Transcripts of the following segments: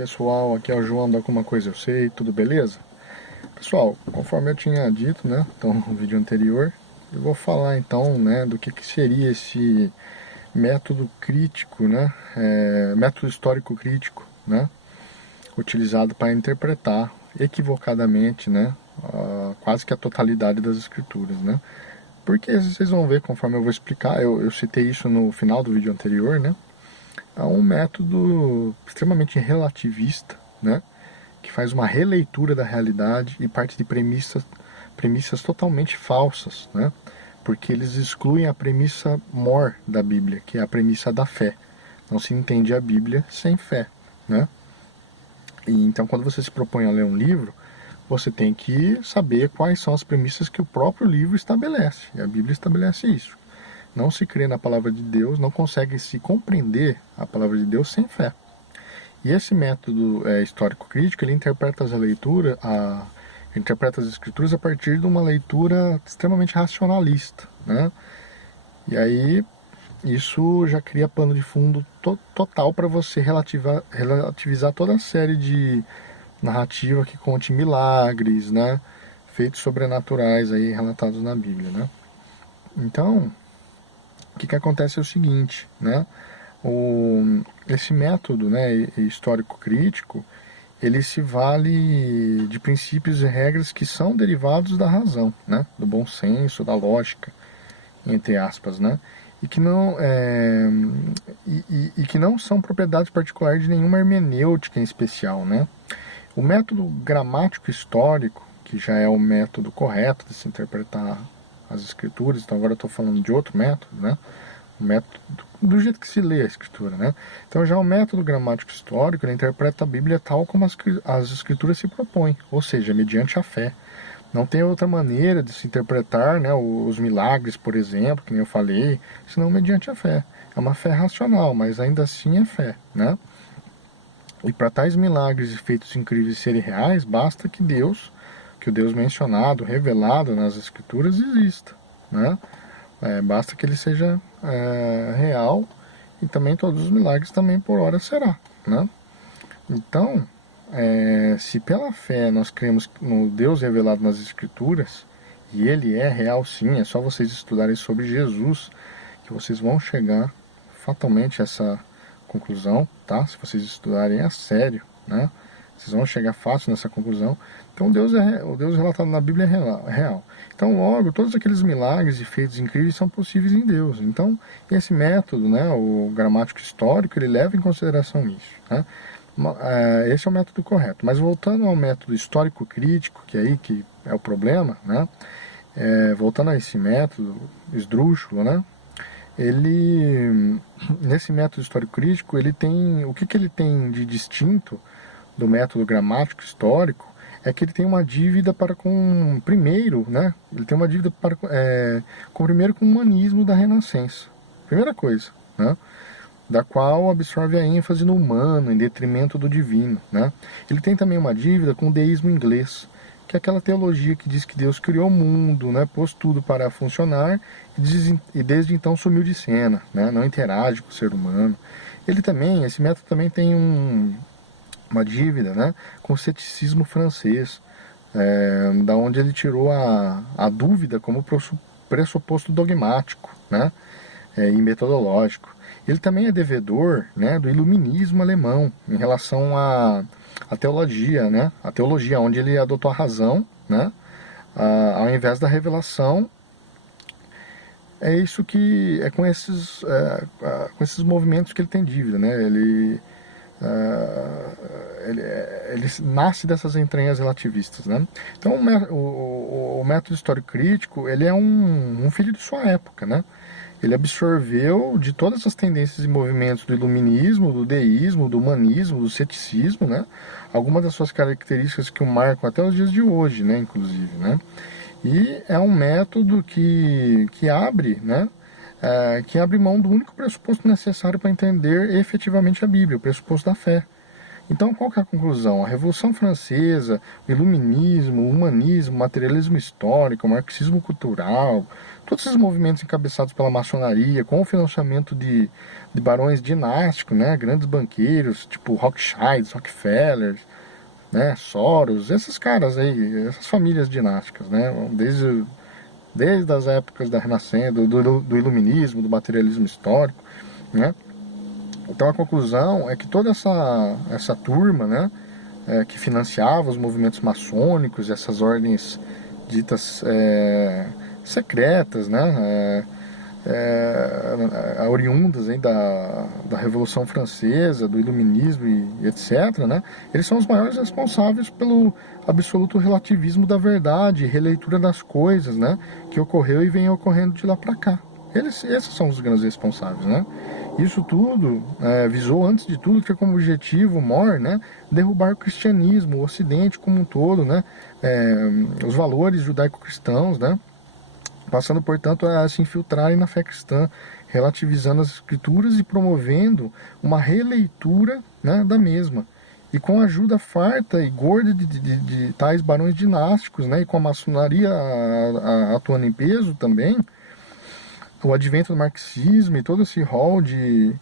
Pessoal, aqui é o João da Alguma Coisa Eu Sei, tudo beleza? Pessoal, conforme eu tinha dito, né, então no vídeo anterior, eu vou falar então, né, do que seria esse método crítico, né, método histórico crítico, né, utilizado para interpretar equivocadamente, né, quase que a totalidade das escrituras, né. Porque vocês vão ver, conforme eu vou explicar, eu citei isso no final do vídeo anterior, né, é um método extremamente relativista, né, que faz uma releitura da realidade e parte de premissas totalmente falsas, né, porque eles excluem a premissa mor da Bíblia, que é a premissa da fé. Não se entende a Bíblia sem fé, né? E então, quando você se propõe a ler um livro, você tem que saber quais são as premissas que o próprio livro estabelece. E a Bíblia estabelece isso. Não se crê na palavra de Deus, não consegue se compreender a palavra de Deus sem fé. E esse método histórico-crítico, ele interpreta interpreta as escrituras a partir de uma leitura extremamente racionalista, né? E aí isso já cria pano de fundo total para você relativizar toda a série de narrativa que conte milagres, né? Feitos sobrenaturais aí relatados na Bíblia, né? Então, o que acontece é o seguinte, né? Esse método, né, histórico-crítico, ele se vale de princípios e regras que são derivados da razão, né, do bom senso, da lógica, entre aspas, né, e que não, e que não são propriedades particulares de nenhuma hermenêutica em especial, né. O método gramático histórico, que já é o método correto de se interpretar as escrituras, então agora eu estou falando de outro método, né, o método do jeito que se lê a escritura, né? Então já o método gramático histórico, ele interpreta a Bíblia tal como as escrituras se propõem, ou seja, mediante a fé. Não tem outra maneira de se interpretar, né, os milagres, por exemplo, que nem eu falei, senão mediante a fé. É uma fé racional, mas ainda assim é fé, né? E para tais milagres e feitos incríveis serem reais, basta que o Deus mencionado, revelado nas escrituras, exista, né? Basta que ele seja real, e também todos os milagres também por hora será, né? Então, se pela fé nós cremos no Deus revelado nas escrituras, e ele é real sim, é só vocês estudarem sobre Jesus, que vocês vão chegar fatalmente a essa conclusão, tá? Se vocês estudarem a sério, né? Vocês vão chegar fácil nessa conclusão. Então o Deus relatado na Bíblia é real. Então logo, todos aqueles milagres e feitos incríveis são possíveis em Deus. Então esse método, né, o gramático histórico, ele leva em consideração isso, né? Esse é o método correto. Mas voltando ao método histórico-crítico, que é o problema, né? Voltando a esse método esdrúxulo, né? Nesse método histórico-crítico, ele tem, o que ele tem de distinto do método gramático histórico é que ele tem uma dívida para com primeiro, né? Ele tem uma dívida primeiro com o humanismo da Renascença. Primeira coisa, né? Da qual absorve a ênfase no humano em detrimento do divino, né? Ele tem também uma dívida com o deísmo inglês, que é aquela teologia que diz que Deus criou o mundo, né? Pôs tudo para funcionar e desde então sumiu de cena, né? Não interage com o ser humano. Esse método também tem uma dívida, né, com o ceticismo francês, da onde ele tirou a dúvida como pressuposto dogmático, né, e metodológico. Ele também é devedor, né, do iluminismo alemão em relação à teologia, né, a teologia onde ele adotou a razão, né, ao invés da revelação. É isso que é com esses movimentos que ele tem dívida, né? Ele nasce dessas entranhas relativistas, né? Então o método histórico-crítico, ele é um filho de sua época, né? Ele absorveu de todas as tendências e movimentos do iluminismo, do deísmo, do humanismo, do ceticismo, né? Algumas das suas características que o marcam até os dias de hoje, né? Inclusive, né? E é um método que abre, né? Que abre mão do único pressuposto necessário para entender efetivamente a Bíblia, o pressuposto da fé, Então, qual que é a conclusão? A Revolução Francesa, o Iluminismo, o Humanismo, o Materialismo Histórico, o Marxismo Cultural, todos esses movimentos encabeçados pela maçonaria, com o financiamento de barões dinásticos, né, grandes banqueiros, tipo Rothschild, Rockefeller, né, Soros, esses caras aí, essas famílias dinásticas, né, desde as épocas da Renascença, do Iluminismo, do Materialismo Histórico, né. Então a conclusão é que toda essa turma, né, que financiava os movimentos maçônicos, essas ordens ditas secretas, né, oriundas aí da Revolução Francesa, do Iluminismo e etc., né, eles são os maiores responsáveis pelo absoluto relativismo da verdade, releitura das coisas, né, que ocorreu e vem ocorrendo de lá para cá. Esses são os grandes responsáveis, né? Isso tudo visou, antes de tudo, ter como objetivo maior, né, derrubar o cristianismo, o Ocidente como um todo, né, os valores judaico-cristãos, né, passando, portanto, a se infiltrarem na fé cristã, relativizando as escrituras e promovendo uma releitura, né, da mesma. E com a ajuda farta e gorda de tais barões dinásticos, né, e com a maçonaria atuando em peso também, o advento do marxismo e todo esse rol de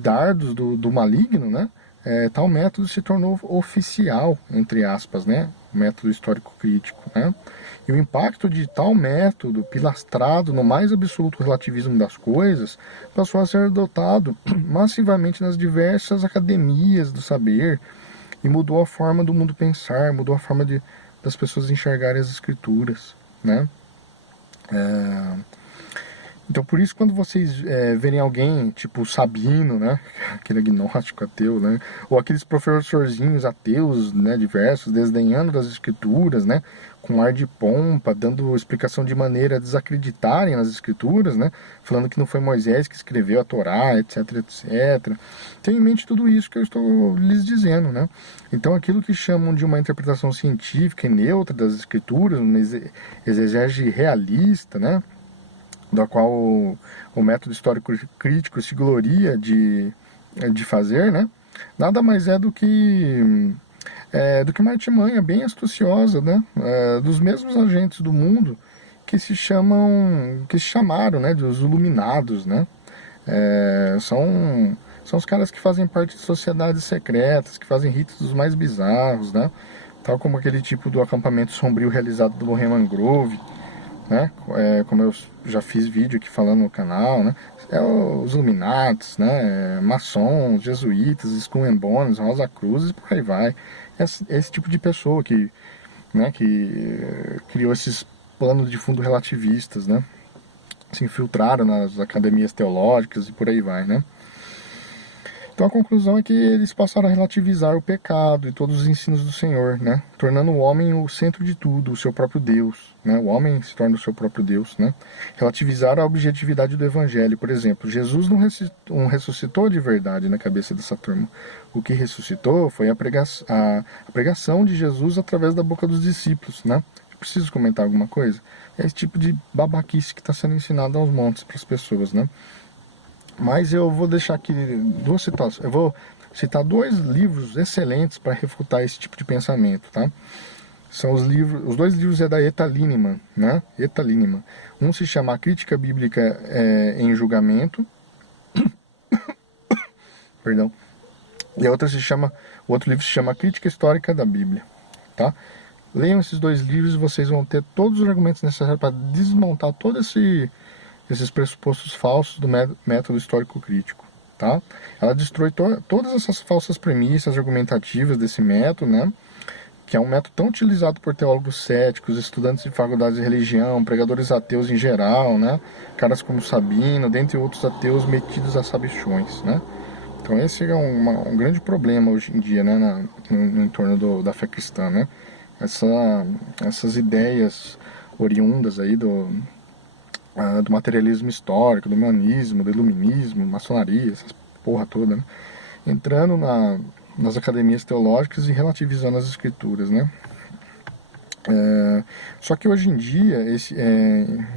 dardos do maligno, né, tal método se tornou oficial, entre aspas, né, o método histórico crítico, né. E o impacto de tal método, pilastrado no mais absoluto relativismo das coisas, passou a ser adotado massivamente nas diversas academias do saber e mudou a forma do mundo pensar, mudou a forma das pessoas enxergarem as escrituras, né? Então, por isso, quando vocês verem alguém, tipo Sabino, né, aquele agnóstico ateu, né, ou aqueles professorzinhos ateus, né, diversos, desdenhando das escrituras, né, com ar de pompa, dando explicação de maneira a desacreditarem nas escrituras, né, falando que não foi Moisés que escreveu a Torá, etc, etc. Tenham em mente tudo isso que eu estou lhes dizendo, né. Então, aquilo que chamam de uma interpretação científica e neutra das escrituras, uma exegese realista, né, da qual o método histórico crítico se gloria de fazer, né? Nada mais é do que uma artimanha bem astuciosa, né? Dos mesmos agentes do mundo que se chamaram, né? Dos iluminados, né? São os caras que fazem parte de sociedades secretas, que fazem ritos dos mais bizarros, né? Tal como aquele tipo do acampamento sombrio realizado do Bohemian Grove, né? Como eu já fiz vídeo aqui falando no canal, né? Os Illuminatis, né? Maçons, jesuítas, Skull and Bones, Rosa Cruz e por aí vai. Esse tipo de pessoa que criou esses planos de fundo relativistas, né? Se infiltraram nas academias teológicas e por aí vai, né? Então a conclusão é que eles passaram a relativizar o pecado e todos os ensinos do Senhor, né? Tornando o homem o centro de tudo, o seu próprio Deus, né? O homem se torna o seu próprio Deus, né? Relativizar a objetividade do Evangelho, por exemplo, Jesus não ressuscitou de verdade na cabeça dessa turma. O que ressuscitou foi a pregação de Jesus através da boca dos discípulos, né? Eu preciso comentar alguma coisa? É esse tipo de babaquice que está sendo ensinado aos montes para as pessoas, né? Mas eu vou deixar aqui duas situações. Eu vou citar dois livros excelentes para refutar esse tipo de pensamento, tá? São os dois livros é da Eta Lineman, né? Eta Lineman. Um se chama A Crítica Bíblica em Julgamento, perdão. E o outro livro se chama A Crítica Histórica da Bíblia, tá? Leiam esses dois livros e vocês vão ter todos os argumentos necessários para desmontar esses pressupostos falsos do método histórico crítico, tá? Ela destrói todas essas falsas premissas argumentativas desse método, né? Que é um método tão utilizado por teólogos céticos, estudantes de faculdades de religião, pregadores ateus em geral, né? Caras como Sabino, dentre outros ateus metidos a sabichões, né? Então esse é um grande problema hoje em dia, né? No entorno da fé cristã, né? Essas ideias oriundas aí do materialismo histórico, do humanismo, do iluminismo, maçonaria, essas porra toda, né? Entrando nas academias teológicas e relativizando as escrituras, né? Só que hoje em dia,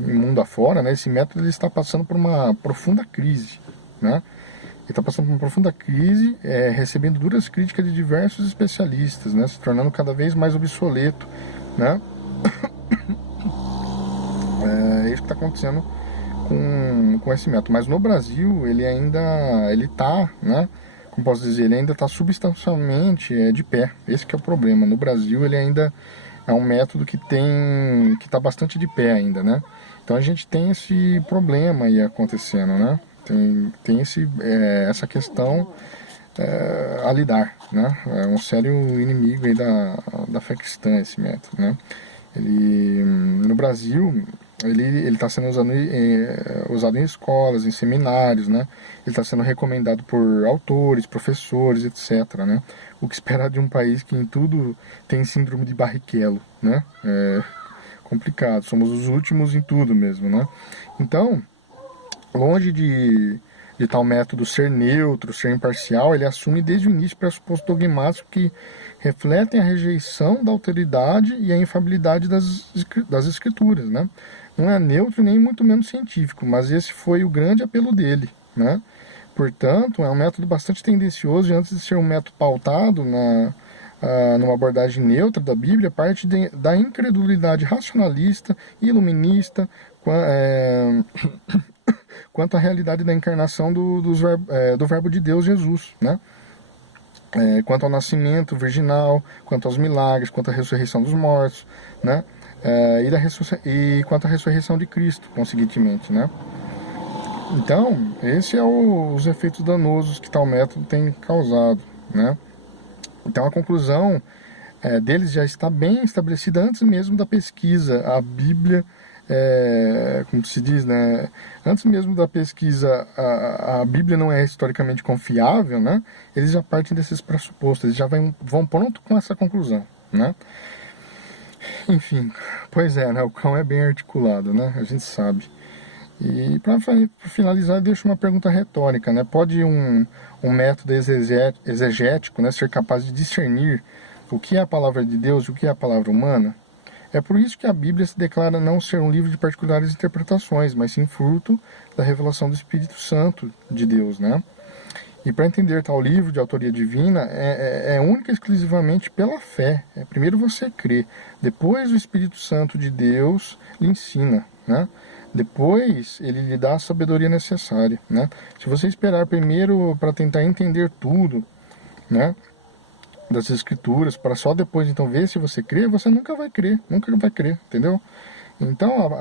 em mundo afora, né, esse método ele está passando por uma profunda crise, né? está passando por uma profunda crise, recebendo duras críticas de diversos especialistas, né, se tornando cada vez mais obsoleto, né? É isso que está acontecendo com esse método. Mas no Brasil ele está, né, como posso dizer, ele ainda está substancialmente de pé. Esse que é o problema. No Brasil ele ainda é um método que está bastante de pé ainda, né? Então a gente tem esse problema aí acontecendo, né? Tem essa questão a lidar, né? É um sério inimigo aí da fé cristã esse método, né? No Brasil, ele está sendo usado em escolas, em seminários, né? Ele está sendo recomendado por autores, professores, etc., né? O que esperar de um país que em tudo tem síndrome de Barrichello, né? É complicado, somos os últimos em tudo mesmo, né? Então, longe de tal método ser neutro, ser imparcial, ele assume desde o início pressupostos dogmáticos que refletem a rejeição da autoridade e a infalibilidade das escrituras, né? Não é neutro nem muito menos científico, mas esse foi o grande apelo dele, né? Portanto, é um método bastante tendencioso e antes de ser um método pautado numa abordagem neutra da Bíblia, parte da incredulidade racionalista e iluminista quanto à realidade da encarnação do Verbo de Deus, Jesus, né? Quanto ao nascimento virginal, quanto aos milagres, quanto à ressurreição dos mortos, né? E quanto à ressurreição de Cristo, consequentemente, né? Então, esses são os efeitos danosos que tal método tem causado, né? Então, a conclusão deles já está bem estabelecida antes mesmo da pesquisa. A Bíblia, como se diz, né? Antes mesmo da pesquisa, a Bíblia não é historicamente confiável, né? Eles já partem desses pressupostos, eles já vão pronto com essa conclusão, né? Enfim, pois né? O cão é bem articulado, né? A gente sabe. E para finalizar, eu deixo uma pergunta retórica, né? Pode um método exegético, né, ser capaz de discernir o que é a palavra de Deus e o que é a palavra humana? É por isso que a Bíblia se declara não ser um livro de particulares interpretações, mas sim fruto da revelação do Espírito Santo de Deus, né? E para entender tal livro de autoria divina, é única e exclusivamente pela fé. Primeiro você crê, depois o Espírito Santo de Deus lhe ensina, né? Depois ele lhe dá a sabedoria necessária, né? Se você esperar primeiro para tentar entender tudo, né, das escrituras, para só depois então ver se você crê, você nunca vai crer, entendeu? Então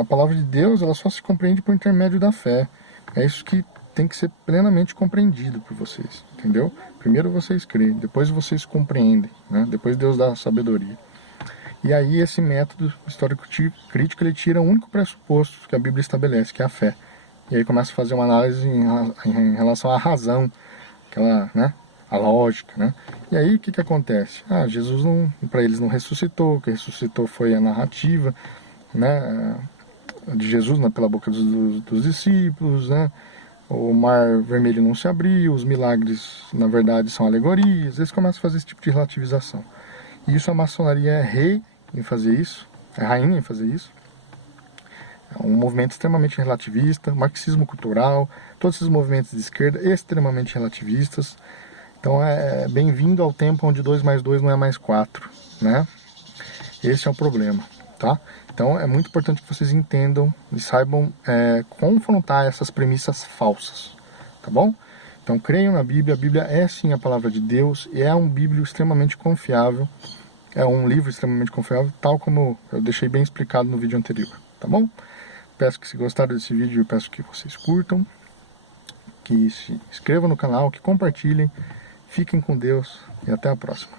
a palavra de Deus, ela só se compreende por intermédio da fé. É isso que tem que ser plenamente compreendido por vocês, entendeu? Primeiro vocês creem, depois vocês compreendem, né? Depois Deus dá a sabedoria. E aí esse método histórico-crítico, ele tira o único pressuposto que a Bíblia estabelece, que é a fé. E aí começa a fazer uma análise em relação à razão, né, a lógica, né? E aí o que acontece? Jesus para eles não ressuscitou, o que ressuscitou foi a narrativa, né, de Jesus, né, pela boca dos discípulos, né? O mar vermelho não se abriu, os milagres na verdade são alegorias. Eles começam a fazer esse tipo de relativização. E isso a maçonaria é rei em fazer isso, é rainha em fazer isso. É um movimento extremamente relativista, marxismo cultural, todos esses movimentos de esquerda extremamente relativistas. Então é bem-vindo ao tempo onde 2 mais 2 não é mais 4, né? Esse é o problema, tá? Então é muito importante que vocês entendam e saibam confrontar essas premissas falsas, tá bom? Então creiam na Bíblia, a Bíblia é sim a palavra de Deus e é um bíblio extremamente confiável. É um livro extremamente confiável, tal como eu deixei bem explicado no vídeo anterior, tá bom? Peço que se gostaram desse vídeo, eu peço que vocês curtam, que se inscrevam no canal, que compartilhem, fiquem com Deus e até a próxima.